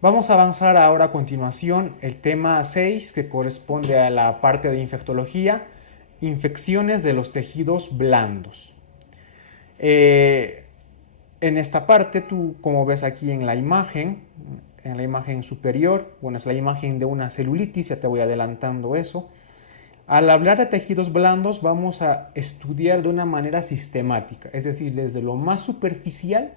Vamos a avanzar ahora a continuación el tema 6 que corresponde a la parte de infectología, infecciones de los tejidos blandos. En esta parte, tú como ves aquí en la imagen superior, bueno, es la imagen de una celulitis, ya te voy adelantando eso. Al hablar de tejidos blandos vamos a estudiar de una manera sistemática, es decir, desde lo más superficial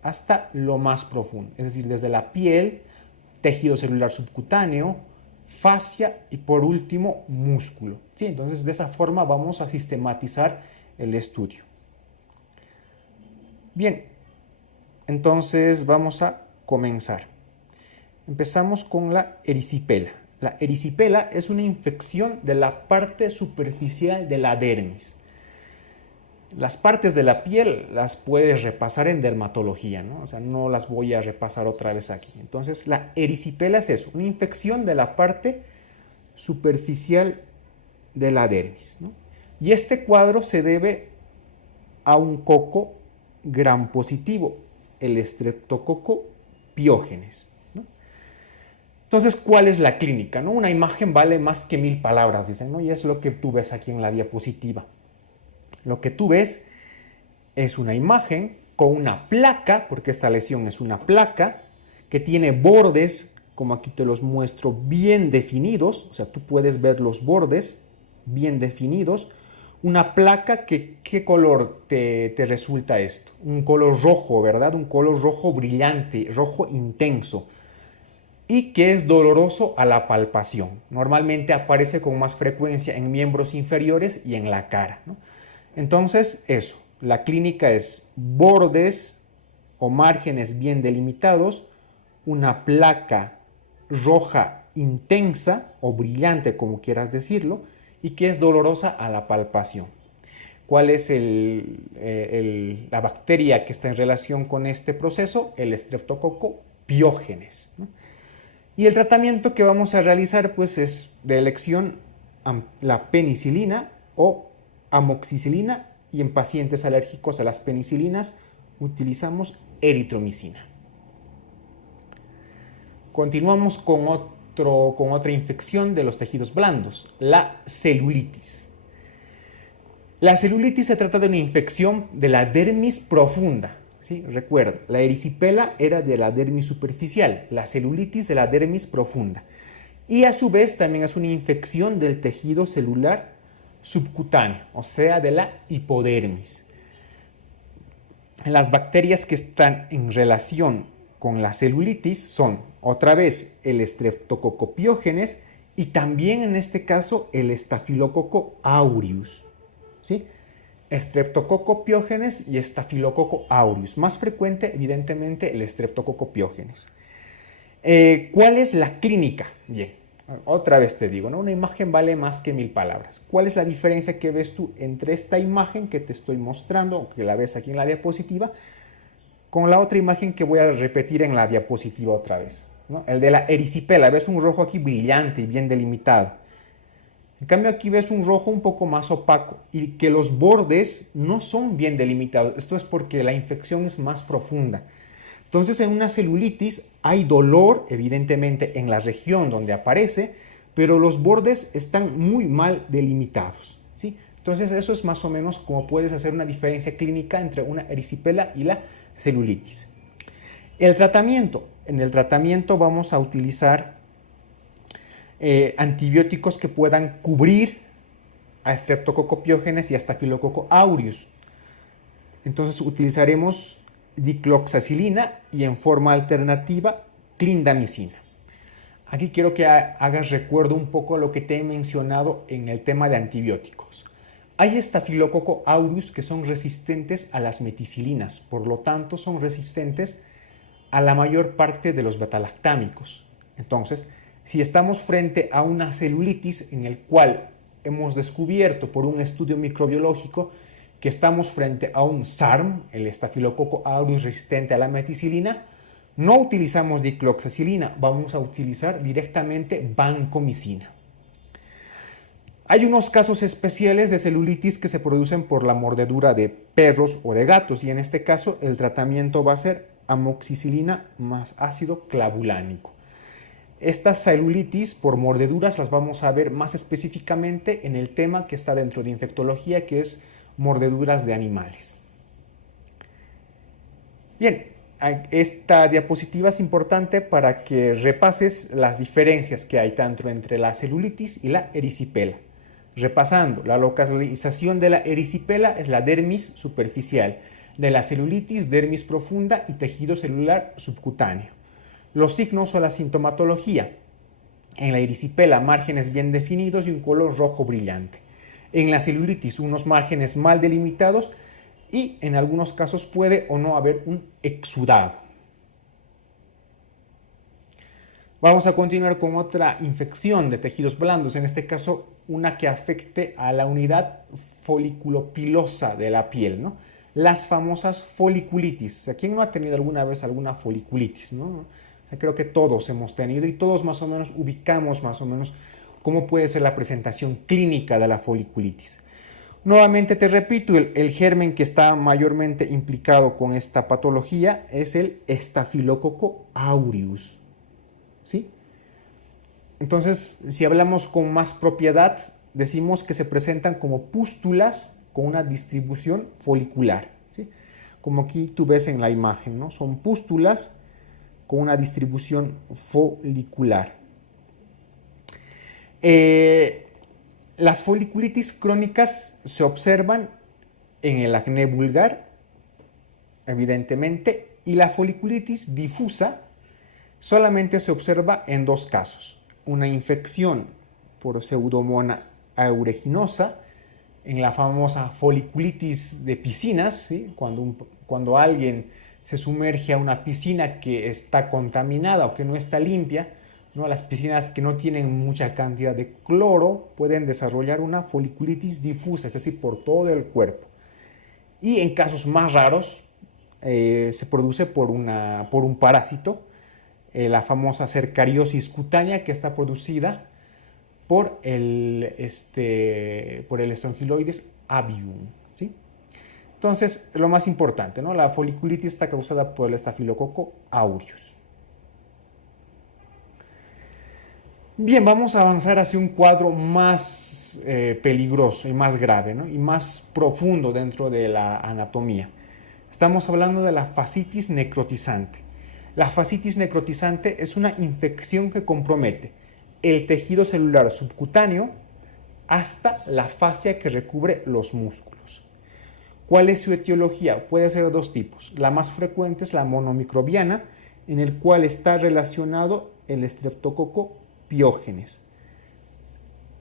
hasta lo más profundo, es decir, desde la piel, tejido celular subcutáneo, fascia y por último músculo. ¿Sí? Entonces de esa forma vamos a sistematizar el estudio. Bien, entonces vamos a comenzar. Empezamos con la erisipela. La erisipela es una infección de la parte superficial de la dermis. Las partes de la piel las puedes repasar en dermatología, ¿no? O sea, no las voy a repasar otra vez aquí. Entonces, la erisipela es eso, una infección de la parte superficial de la dermis, ¿no? Y este cuadro se debe a un coco gram positivo, el Streptococcus pyogenes, ¿no? Entonces, ¿cuál es la clínica, no? Una imagen vale más que 1000 palabras, dicen, ¿no? Y es lo que tú ves aquí en la diapositiva. Lo que tú ves es una imagen con una placa, porque esta lesión es una placa, que tiene bordes, como aquí te los muestro, bien definidos, o sea, tú puedes ver los bordes bien definidos. Una placa que, ¿qué color te resulta esto? Un color rojo, ¿verdad? Un color rojo brillante, rojo intenso, y que es doloroso a la palpación. Normalmente aparece con más frecuencia en miembros inferiores y en la cara, ¿no? Entonces, eso, la clínica es bordes o márgenes bien delimitados, una placa roja intensa o brillante, como quieras decirlo, y que es dolorosa a la palpación. ¿Cuál es la bacteria que está en relación con este proceso? El Streptococcus pyogenes, ¿no? Y el tratamiento que vamos a realizar pues es de elección la penicilina o amoxicilina, y en pacientes alérgicos a las penicilinas utilizamos eritromicina. Continuamos con otra infección de los tejidos blandos, la celulitis. La celulitis se trata de una infección de la dermis profunda. ¿Sí? Recuerda, la erisipela era de la dermis superficial, la celulitis de la dermis profunda. Y a su vez también es una infección del tejido celular subcutáneo, o sea, de la hipodermis. Las bacterias que están en relación con la celulitis son, otra vez, el Streptococcus pyogenes y también en este caso el Staphylococcus aureus. ¿Sí? Streptococcus pyogenes y Staphylococcus aureus. Más frecuente, evidentemente, el Streptococcus pyogenes. ¿Cuál es la clínica? Bien, otra vez te digo, ¿no? Una imagen vale más que 1000 palabras. ¿Cuál es la diferencia que ves tú entre esta imagen que te estoy mostrando, o que la ves aquí en la diapositiva, con la otra imagen que voy a repetir en la diapositiva otra vez, ¿no? El de la erisipela, ves un rojo aquí brillante y bien delimitado. En cambio aquí ves un rojo un poco más opaco y que los bordes no son bien delimitados. Esto es porque la infección es más profunda. Entonces en una celulitis hay dolor, evidentemente, en la región donde aparece, pero los bordes están muy mal delimitados, ¿sí? Entonces eso es más o menos como puedes hacer una diferencia clínica entre una erisipela y la celulitis. El tratamiento. En el tratamiento vamos a utilizar antibióticos que puedan cubrir a Streptococcus pyogenes y a Staphylococcus aureus. Entonces utilizaremos dicloxacilina y en forma alternativa clindamicina. Aquí quiero que hagas recuerdo un poco lo que te he mencionado en el tema de antibióticos. Hay Staphylococcus aureus que son resistentes a las meticilinas, por lo tanto son resistentes a la mayor parte de los betalactámicos. Entonces, si estamos frente a una celulitis en el cual hemos descubierto por un estudio microbiológico que estamos frente a un SARM, el Staphylococcus aureus resistente a la meticilina, no utilizamos dicloxacilina, vamos a utilizar directamente vancomicina. Hay unos casos especiales de celulitis que se producen por la mordedura de perros o de gatos, y en este caso el tratamiento va a ser amoxicilina más ácido clavulánico. Estas celulitis por mordeduras las vamos a ver más específicamente en el tema que está dentro de infectología, que es mordeduras de animales. Bien, esta diapositiva es importante para que repases las diferencias que hay tanto entre la celulitis y la erisipela. Repasando, la localización de la erisipela es la dermis superficial, de la celulitis, dermis profunda y tejido celular subcutáneo. Los signos o la sintomatología. En la erisipela, márgenes bien definidos y un color rojo brillante. En la celulitis, unos márgenes mal delimitados y en algunos casos puede o no haber un exudado. Vamos a continuar con otra infección de tejidos blandos, en este caso una que afecte a la unidad foliculopilosa de la piel, ¿no? Las famosas foliculitis. ¿Quién no ha tenido alguna vez alguna foliculitis, no? Creo que todos hemos tenido y todos más o menos ubicamos más o menos cómo puede ser la presentación clínica de la foliculitis. Nuevamente te repito, el germen que está mayormente implicado con esta patología es el Staphylococcus aureus, ¿sí? Entonces, si hablamos con más propiedad, decimos que se presentan como pústulas con una distribución folicular, ¿sí? Como aquí tú ves en la imagen, ¿no? Son pústulas con una distribución folicular. Las foliculitis crónicas se observan en el acné vulgar, evidentemente, y la foliculitis difusa solamente se observa en dos casos. Una infección por Pseudomonas aeruginosa, en la famosa foliculitis de piscinas, ¿sí? Cuando alguien se sumerge a una piscina que está contaminada o que no está limpia, ¿no? Las piscinas que no tienen mucha cantidad de cloro pueden desarrollar una foliculitis difusa, es decir, por todo el cuerpo. Y en casos más raros se produce por un parásito, la famosa cercariosis cutánea, que está producida por el Strongyloides avium, ¿sí? Entonces, lo más importante, ¿no? La foliculitis está causada por el Staphylococcus aureus. Bien, vamos a avanzar hacia un cuadro más peligroso y más grave, ¿no? Y más profundo dentro de la anatomía. Estamos hablando de la fascitis necrotizante. La fascitis necrotizante es una infección que compromete el tejido celular subcutáneo hasta la fascia que recubre los músculos. ¿Cuál es su etiología? Puede ser de dos tipos. La más frecuente es la monomicrobiana, en el cual está relacionado el Streptococcus pyogenes.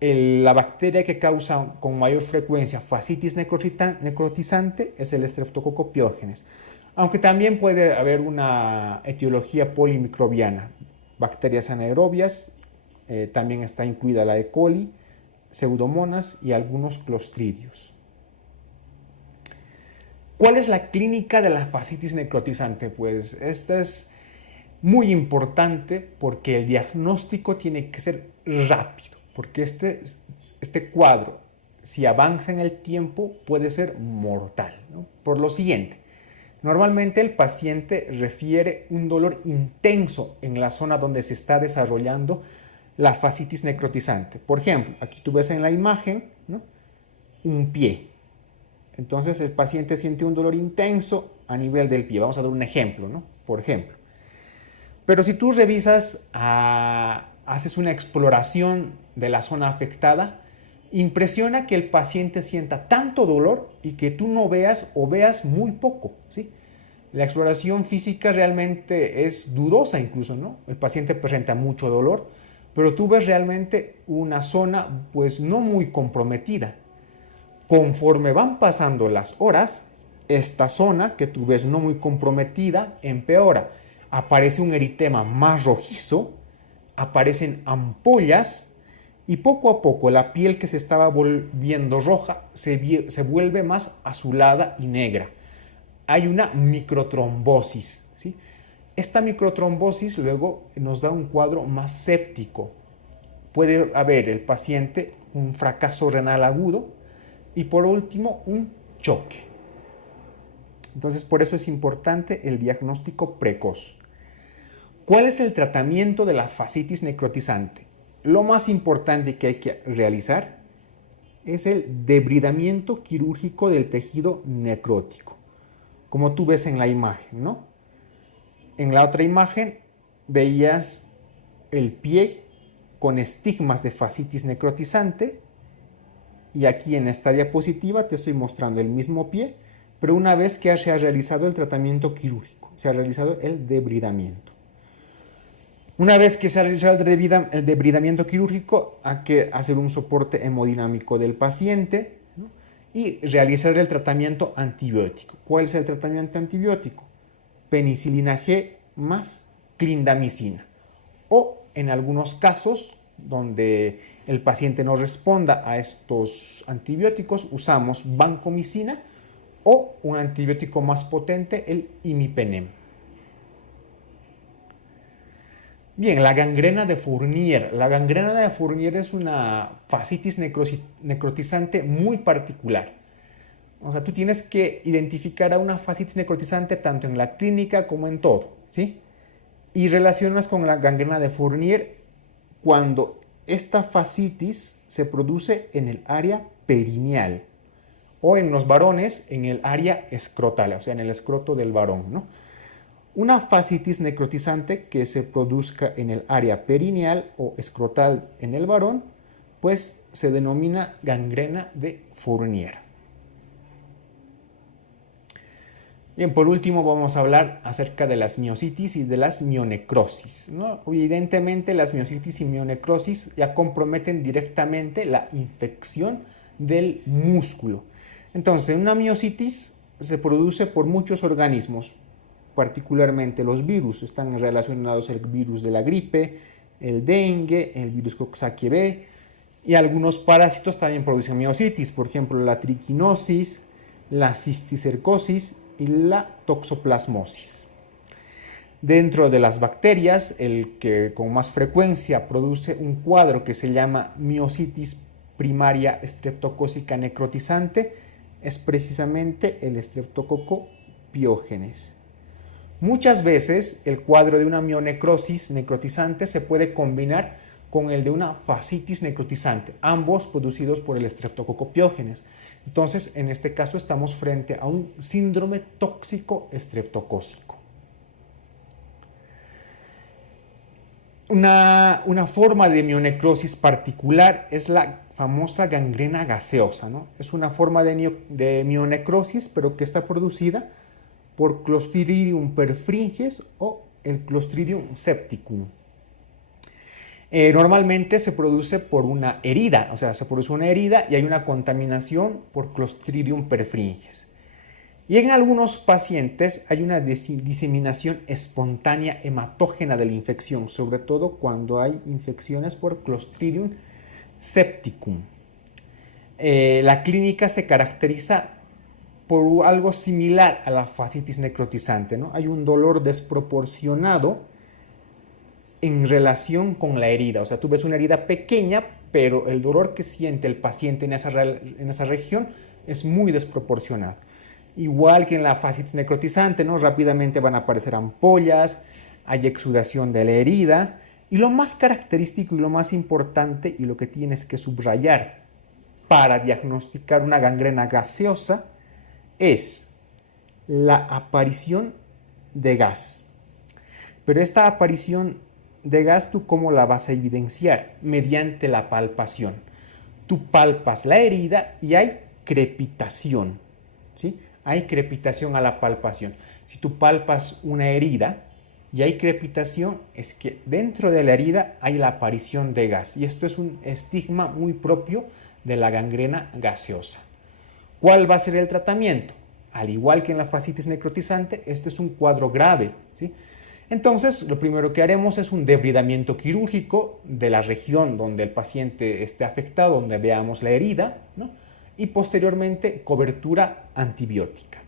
La bacteria que causa con mayor frecuencia fascitis necrotizante es el Streptococcus pyogenes, aunque también puede haber una etiología polimicrobiana, bacterias anaerobias, también está incluida la E. coli, Pseudomonas y algunos clostridios. ¿Cuál es la clínica de la fascitis necrotizante? Pues esta es muy importante porque el diagnóstico tiene que ser rápido, porque este cuadro, si avanza en el tiempo, puede ser mortal, ¿no? Por lo siguiente, normalmente el paciente refiere un dolor intenso en la zona donde se está desarrollando la fascitis necrotizante. Por ejemplo, aquí tú ves en la imagen, ¿no? Un pie. Entonces el paciente siente un dolor intenso a nivel del pie. Vamos a dar un ejemplo, ¿no? Por ejemplo. Pero si tú revisas, haces una exploración de la zona afectada, impresiona que el paciente sienta tanto dolor y que tú no veas o veas muy poco, ¿sí? La exploración física realmente es dudosa incluso, ¿no? El paciente presenta mucho dolor, pero tú ves realmente una zona pues no muy comprometida. Conforme van pasando las horas, esta zona que tú ves no muy comprometida empeora. Aparece un eritema más rojizo, aparecen ampollas y poco a poco la piel que se estaba volviendo roja se vuelve más azulada y negra. Hay una microtrombosis, ¿sí? Esta microtrombosis luego nos da un cuadro más séptico. Puede haber el paciente un fracaso renal agudo y por último un choque. Entonces, por eso es importante el diagnóstico precoz. ¿Cuál es el tratamiento de la fascitis necrotizante? Lo más importante que hay que realizar es el debridamiento quirúrgico del tejido necrótico, como tú ves en la imagen, ¿no? En la otra imagen veías el pie con estigmas de fascitis necrotizante y aquí en esta diapositiva te estoy mostrando el mismo pie, pero una vez que se ha realizado el tratamiento quirúrgico, se ha realizado el debridamiento. Una vez que se ha realizado el debridamiento quirúrgico, hay que hacer un soporte hemodinámico del paciente, ¿no? Y realizar el tratamiento antibiótico. ¿Cuál es el tratamiento antibiótico? Penicilina G más clindamicina. O en algunos casos donde el paciente no responda a estos antibióticos, usamos vancomicina o un antibiótico más potente, el imipenem. Bien, la gangrena de Fournier. La gangrena de Fournier es una fascitis necrotizante muy particular. O sea, tú tienes que identificar a una fascitis necrotizante tanto en la clínica como en todo, ¿sí? Y relacionas con la gangrena de Fournier cuando esta fascitis se produce en el área perineal o en los varones en el área escrotal, o sea, en el escroto del varón, ¿no? Una fascitis necrotizante que se produzca en el área perineal o escrotal en el varón, pues se denomina gangrena de Fournier. Bien, por último vamos a hablar acerca de las miositis y de las mionecrosis, ¿no? Evidentemente las miositis y mionecrosis ya comprometen directamente la infección del músculo. Entonces, una miositis se produce por muchos organismos, particularmente los virus. Están relacionados el virus de la gripe, el dengue, el virus Coxsackie B, y algunos parásitos también producen miositis, por ejemplo la triquinosis, la cisticercosis y la toxoplasmosis. Dentro de las bacterias, el que con más frecuencia produce un cuadro que se llama miositis primaria estreptocócica necrotizante es precisamente el Streptococcus pyogenes. Muchas veces el cuadro de una mionecrosis necrotizante se puede combinar con el de una fascitis necrotizante, ambos producidos por el Streptococcus pyogenes. Entonces, en este caso estamos frente a un síndrome tóxico estreptocócico. Una forma de mionecrosis particular es la famosa gangrena gaseosa, ¿no? Es una forma de mionecrosis, pero que está producida por Clostridium perfringens o el Clostridium septicum. Normalmente se produce por una herida, o sea, se produce una herida y hay una contaminación por Clostridium perfringens. Y en algunos pacientes hay una diseminación espontánea hematógena de la infección, sobre todo cuando hay infecciones por Clostridium septicum. La clínica se caracteriza por algo similar a la fascitis necrotizante, ¿no? Hay un dolor desproporcionado en relación con la herida. O sea, tú ves una herida pequeña, pero el dolor que siente el paciente en esa región es muy desproporcionado. Igual que en la fascitis necrotizante, ¿no? Rápidamente van a aparecer ampollas, hay exudación de la herida. Y lo más característico y lo más importante y lo que tienes que subrayar para diagnosticar una gangrena gaseosa es la aparición de gas. Pero esta aparición de gas, ¿tú cómo la vas a evidenciar? Mediante la palpación. Tú palpas la herida y hay crepitación, ¿sí? Hay crepitación a la palpación. Si tú palpas una herida y hay crepitación, es que dentro de la herida hay la aparición de gas. Y esto es un estigma muy propio de la gangrena gaseosa. ¿Cuál va a ser el tratamiento? Al igual que en la fascitis necrotizante, este es un cuadro grave, ¿sí? Entonces, lo primero que haremos es un debridamiento quirúrgico de la región donde el paciente esté afectado, donde veamos la herida, ¿no? Y posteriormente cobertura antibiótica.